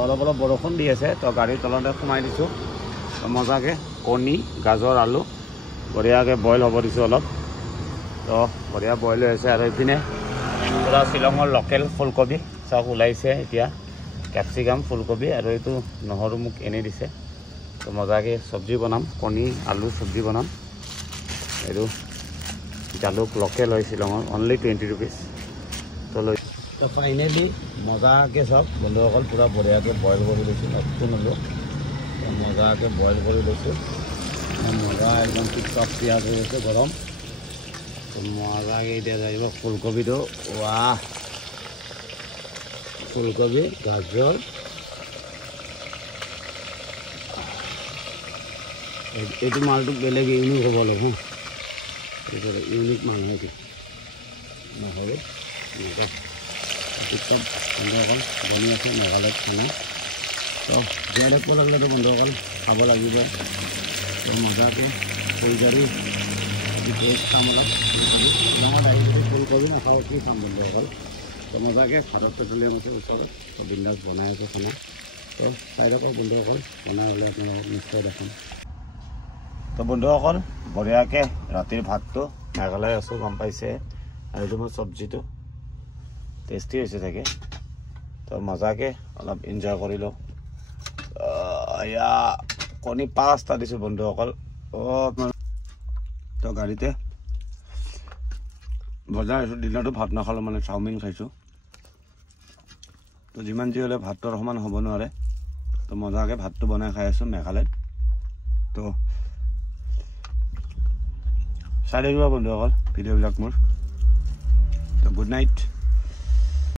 অলপ অলপ বৰষুণ দি আছে তো গাড়ীৰ তলতে সোমাই দিছোঁ মজাকৈ কণী গাজৰ আলু বঢ়িয়াকৈ বইল হ'ব দিছোঁ অলপ তো বঢ়িয়া বইল হৈ আছে আৰু এইপিনে পূৰা শ্বিলঙৰ লোকেল ফুলকবি চব ওলাইছে এতিয়া কেপচিকাম ফুলকবি আৰু এইটো নহৰু মোক এনেই দিছে তো মজাকৈ চব্জি বনাম কণী আলু চব্জি বনাম এইটো জালুক লোকেল হয় শ্বিলঙৰ অনলি 20 rupees তো লৈ তো ফাইনেলি মজাকৈ চব বন্ধুসকল পূৰা বঢ়িয়াকৈ বইল কৰি লৈছোঁ নতুন হ'লোঁ মজাকৈ বইল কৰি লৈছোঁ মজা একদম টিকটক পিঁয়াজ হৈ আছে গৰম তো মজাকৈ এতিয়া যাব ফুলকবিটো ৱাহ ফুলকবি গাজৰ এইটো মালটো বেলেগ ইউনিক হ'ব লাগিব ইউনিক মাল হয় নহ'লে টিকটক বন্ধুসকল বনি আছে মেঘালয়ত খানা তো জীয়াই ৰাখিব লাগিলেতো বন্ধুসকল খাব লাগিব মজাকৈ ফুলজাৰি টেষ্ট খাম অলপ ফুলকবি ডাঙৰ আহি যদি ফুলকবি নাখাওঁ কি খাম বন্ধুসকল তো মজাকৈ ভাৰত পেট্ৰলিয়াম আছে ওচৰত তো বিন্দাছ বনাই আছে খানা তো চাই থাকক বন্ধুসকল বনাই হ'লে আপোনালোকক নিশ্চয় দেখাম তো বন্ধুসকল বঢ়িয়াকৈ ৰাতিৰ ভাতটো মেঘালয় আছোঁ গম পাইছে আৰু এইটো মোৰ চব্জিটো টেষ্টি হৈছে চাগে তো মজাকৈ অলপ এনজয় কৰি লওঁ এয়া কণী 5টা দিছোঁ বন্ধুসকল তো গাড়ীতে বজাৰ আহিছোঁ দিনতো ভাত নাখালোঁ মানে চাওমিন খাইছোঁ তো যিমান যি হ'লে ভাতটোৰ সমান হ'ব নোৱাৰে তো মজাকৈ ভাতটো বনাই খাই আছোঁ মেঘালয়ত তো চাই থাকিব বন্ধুসকল ভিডিঅ'বিলাক মোৰ তো গুড নাইট